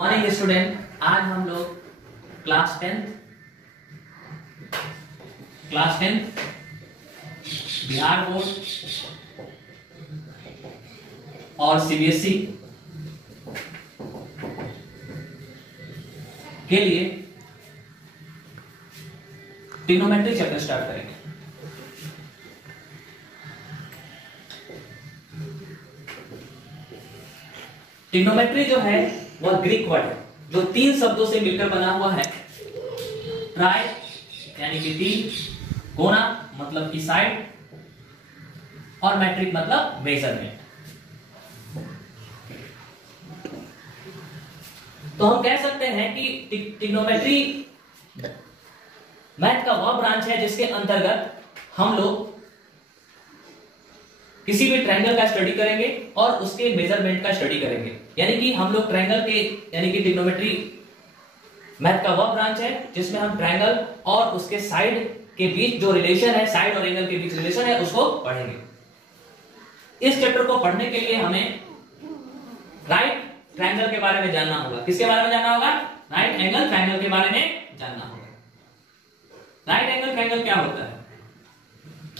Morning student, आज हम लोग क्लास टेंथ बिहार बोर्ड और सीबीएसई के लिए ट्रिग्नोमेट्री चैप्टर स्टार्ट करेंगे। ट्रिग्नोमेट्री जो है वह ग्रीक वर्ड है जो 3 शब्दों से मिलकर बना हुआ है। ट्राई यानी कि 3, गोना मतलब कि साइड, और मैट्रिक मतलब मेजरमेंट। तो हम कह सकते हैं कि ट्रिग्नोमेट्री मैथ का वह ब्रांच है जिसके अंतर्गत हम लोग किसी भी ट्रायंगल का स्टडी करेंगे और उसके मेजरमेंट का स्टडी करेंगे। यानी कि हम लोग ट्रायंगल के यानी कि ट्रिग्नोमेट्री मैथ का वह ब्रांच है जिसमें हम ट्रायंगल और उसके साइड के बीच जो रिलेशन है, साइड और एंगल के बीच रिलेशन है, उसको पढ़ेंगे। इस चैप्टर को पढ़ने के लिए हमें राइट ट्रायंगल के बारे में जानना होगा। किसके बारे में जानना होगा? राइट एंगल ट्रायंगल के बारे में जानना होगा। राइट एंगल ट्रायंगल क्या होता है?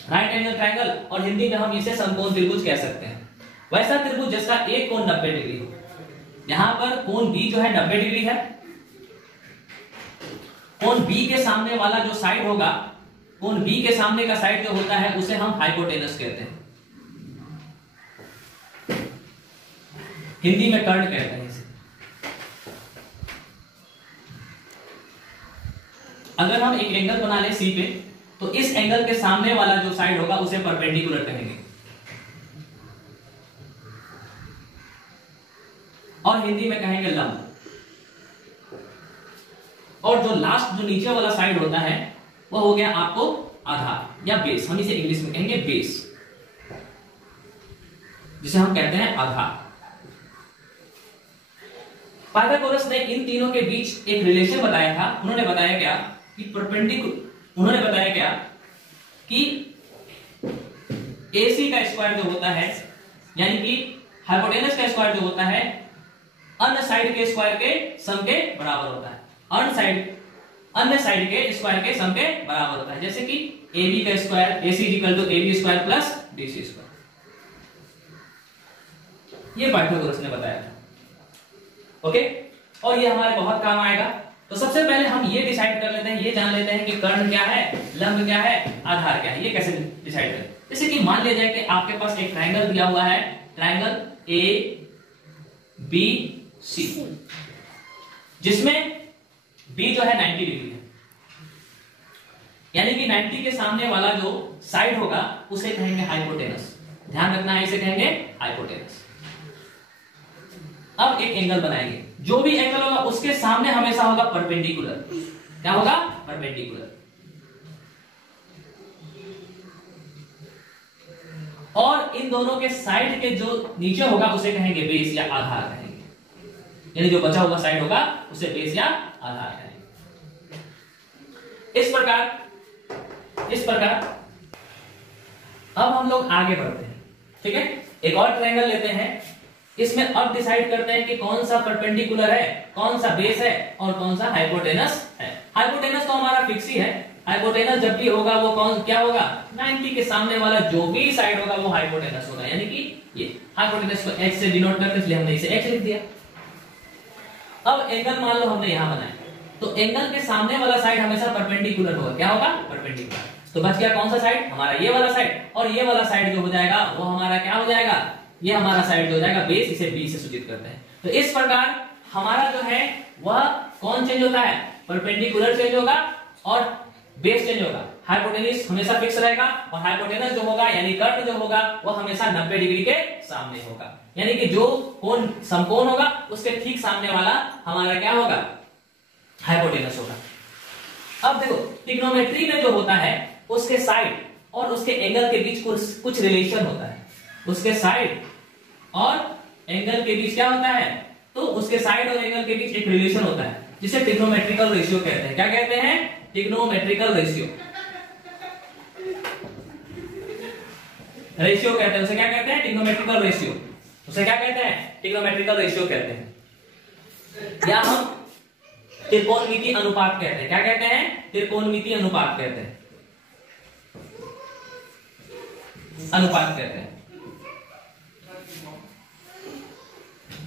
राइट एंगल ट्रायंगल, और हिंदी में हम इसे समकोण त्रिभुज कह सकते हैं, वैसा त्रिभुज जिसका एक कोण 90 डिग्री हो। यहां पर कोण बी जो है 90 डिग्री है। कोण बी के सामने वाला जो साइड होगा, कोण बी के सामने का साइड जो होता है उसे हम हाइपोटेनस कहते हैं, हिंदी में कर्ण कहते हैं इसे। अगर हम एक एंगल बना ले सी पे, तो इस एंगल के सामने वाला जो साइड होगा उसे परपेंडिकुलर कहेंगे, और हिंदी में कहेंगे लंब। और जो लास्ट जो नीचे वाला साइड होता है वो हो गया आपको आधार या बेस, हम इसे इंग्लिश में कहेंगे बेस, जिसे हम कहते हैं आधार। पाइथागोरस ने इन तीनों के बीच एक रिलेशन बताया था। उन्होंने बताया क्या कि उन्होंने बताया क्या कि AC का स्क्वायर जो होता है, यानी कि हाइपोटेनस का स्क्वायर जो होता है, अन्य साइड के स्क्वायर के सम के बराबर होता है। अन्य साइड के स्क्वायर के सम के बराबर होता है। जैसे कि AB का square, AC = AB square plus BC square. ये पाइथागोरस ने बताया था। ओके, और ये हमारे बहुत काम आएगा। तो सबसे पहले हम ये डिसाइड कर लेते हैं, ये जान लेते हैं कि कर्ण क्या है, लंब क्या है, आधार क्या है। ये कैसे डिसाइड करें? जैसे कि मान लिया जाए कि आपके पास एक ट्रायंगल दिया हुआ है, ट्रायंगल ABC, जिसमें B जो है 90 डिग्री है। यानी कि 90 के सामने वाला जो साइड होगा उसे कहेंगे हाइपोटेनस। ध्यान रखना है, इसे कहेंगे हाइपोटेनस। अब एक एंगल बनाएंगे, जो भी एंगल होगा उसके सामने हमेशा होगा परपेंडिकुलर। क्या होगा? परपेंडिकुलर। और इन दोनों के साइड के जो नीचे होगा उसे कहेंगे बेस या आधार कहेंगे। यानी जो बचा हुआ साइड होगा उसे बेस या आधार कहेंगे। इस प्रकार अब हम लोग आगे बढ़ते हैं। ठीक है, एक और ट्रायंगल लेते हैं। इसमें अब डिसाइड करते हैं कि कौन सा परपेंडिकुलर है, कौन सा बेस है और कौन सा हाइपोटेनस है। हाइपोटेनस तो हमारा फिक्स ही है। हाइपोटेनस जब भी होगा वो क्या होगा? 90 के सामने वाला जो भी साइड होगा वो हाइपोटेनस होगा। यानी कि ये हाइपोटेनस को H से डिनोट करते हैं, इसलिए हमने इसे H लिख दिया। अब एंगल मान लो हमने यहां बनाया, तो एंगल के सामने वाला साइड हमेशा परपेंडिकुलर होगा। क्या होगा? परपेंडिकुलर। तो बच गया कौन सा साइड? हमारा ये वाला साइड। और ये वाला साइड जो हो जाएगा वो हमारा क्या हो जाएगा? ये हमारा साइड जो हो जाएगा बेस, इसे B से सूचित करते हैं। तो इस प्रकार हमारा जो है वह कौन चेंज होता है? परपेंडिकुलर चेंज होगा और बेस चेंज होगा। हाइपोटेनस हमेशा फिक्स रहेगा, और हाइपोटेनस जो होगा यानी कर्ण जो होगा वो हमेशा 90 डिग्री के सामने होगा। यानी कि जो कोण समकोण होगा उसके ठीक सामने वाला हमारा क्या होगा? हाइपोटेनस होगा। अब देखो, ट्रिग्नोमेट्री में जो होता है उसके साइड और उसके एंगल के बीच कुछ रिलेशन होता है। उसके साइड और एंगल के बीच क्या होता है? तो उसके साइड और एंगल के बीच एक रिलेशन होता है जिसे ट्रिग्नोमेट्रिकल रेशियो कहते हैं। क्या कहते हैं? Trigonometrical ratio. कहते हैं, उसे क्या कहते हैं? Trigonometrical ratio. उसे क्या कहते हैं? ट्रिग्नोमेट्रिकल रेशियो कहते हैं। या हम त्रिकोणमितीय अनुपात कहते हैं। क्या कहते हैं? त्रिकोणमितीय अनुपात कहते हैं, अनुपात कहते हैं।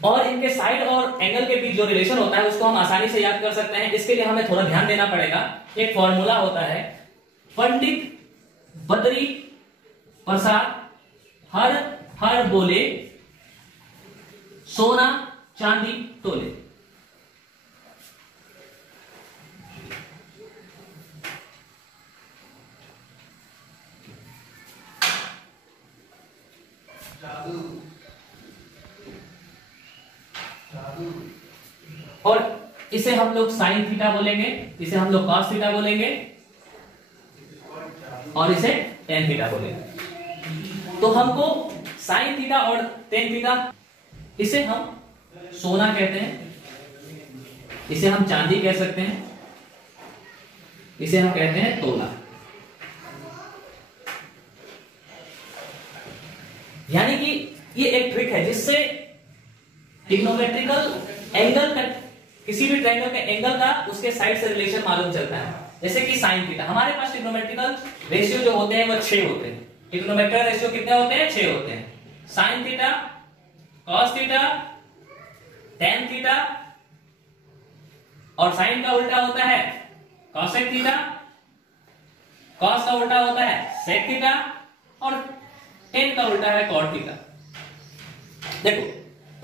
और इनके साइड और एंगल के बीच जो रिलेशन होता है उसको हम आसानी से याद कर सकते हैं। इसके लिए हमें थोड़ा ध्यान देना पड़ेगा। एक फॉर्मूला होता है, पंडित बद्री प्रसाद हर हर बोले सोना चांदी तोले। और इसे हम लोग साइन थीटा बोलेंगे, इसे हम लोग कॉस थीटा बोलेंगे और इसे टेन थीटा बोलेंगे। तो हमको साइन थीटा और टेन थीटा, इसे हम सोना कहते हैं, इसे हम चांदी कह सकते हैं, इसे हम कहते हैं तोला। यानी कि ये एक ट्रिक है जिससे ट्रिग्नोमेट्रिकल एंगल का, किसी भी ट्रायंगल के एंगल का उसके साइड से रिलेशन मालूम चलता है। जैसे कि साइन थीटा, हमारे पास ट्रिग्नोमेट्रिकल रेशियो जो होते हैं वो 6 होते हैं। ट्रिग्नोमेट्रिकल रेशियो कितने होते हैं? 6 होते हैं। Sine theta, cos theta, tan theta, और साइन का उल्टा होता है कॉसेक थीटा, कॉस का उल्टा होता है सेक थीटा, और टेन का उल्टा है कॉट थीटा। देखो,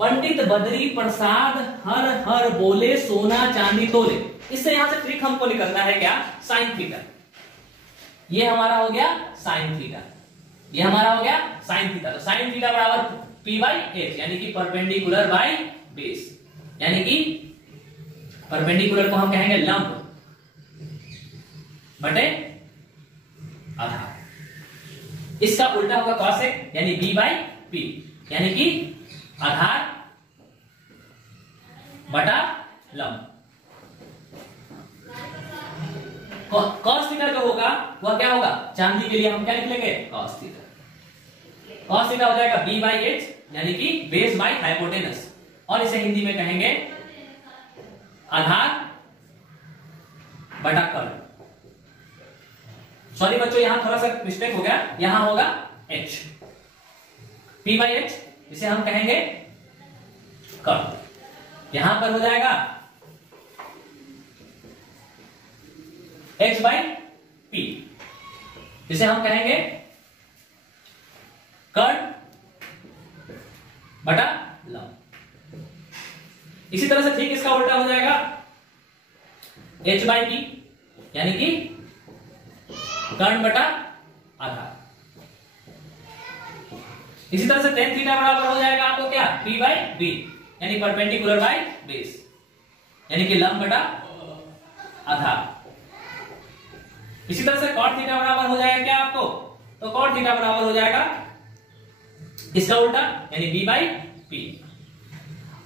पंडित बद्री प्रसाद हर हर बोले सोना चांदी तोले, इससे यहां से ट्रिक हमको निकलना है क्या? Sine theta. ये हमारा हो गया साइन थीटा, ये हमारा हो गया साइन थीटा। तो साइन थीटा बराबर पी बाई एच, यानी कि परपेंडिकुलर बाई बेस, यानी कि परपेंडिकुलर को हम कहेंगे लंब बटे आधार। इसका उल्टा होगा कॉसेक, यानी बी बाई पी, यानी कि आधार बटा लंब। कॉस थीटा जो होगा वह क्या होगा? चांदी के लिए हम क्या लिख लेंगे? Cos theta. कॉस थीटा हो जाएगा बी बाई एच, यानी कि बेस बाई हाइपोटेनस, और इसे हिंदी में कहेंगे आधार बटा कर्ल। सॉरी बच्चों, यहां थोड़ा सा मिस्टेक हो गया, यहां होगा h, p बाई एच, इसे हम कहेंगे कर्ल। यहां पर हो जाएगा h बाई p, इसे हम कहेंगे कर्ल बटा लंब। इसी तरह से ठीक इसका उल्टा हो जाएगा h बाई p, यानी कि कर्ण बटा आधार। इसी तरह से टेन थीटा बराबर हो जाएगा आपको क्या? p बाई b, यानी परपेंडिकुलर बाई बेस, यानी कि लंब बटा आधार। इसी तरह से कॉट थीटा बराबर हो जाएगा क्या आपको? तो कॉट थीटा बराबर हो जाएगा इसका उल्टा, यानी b बाई p,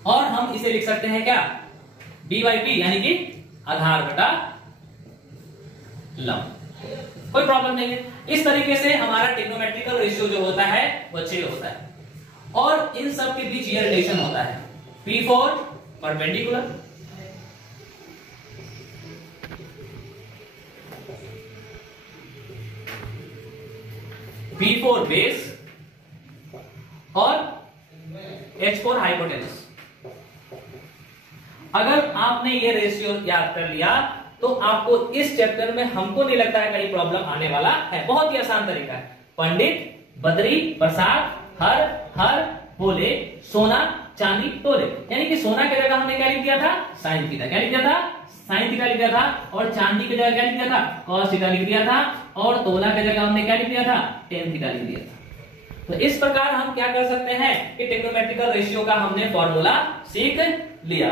और हम इसे लिख सकते हैं क्या? b बाई p, यानी कि आधार बटा लंब। कोई प्रॉब्लम नहीं है। इस तरीके से हमारा ट्रिग्नोमेट्रिकल रेशियो जो होता है वो 6 होता है, और इन सब के बीच ये रिलेशन होता है P4 परपेंडिकुलर, P4 बेस, और H4 हाइपोटेनस। अगर आपने ये रेशियो याद कर लिया तो आपको इस चैप्टर में हमको नहीं लगता है कहीं प्रॉब्लम आने वाला है। बहुत ही आसान तरीका है। पंडित बद्री प्रसाद हर हर बोले सोना चांदी तोले, यानी कि सोना की जगह हमने क्या लिख दिया था? Sine theta. क्या लिख दिया था? साइन थीटा लिख दिया था। और चांदी की जगह क्या लिख दिया था? कॉस थीटा लिख दिया था। और तोला की जगह हमने क्या लिख दिया था? टेन थीटा लिख दिया था। तो इस प्रकार हम क्या कर सकते हैं कि ट्रिग्नोमेट्रिकल रेशियो का हमने फॉर्मूला सीख लिया।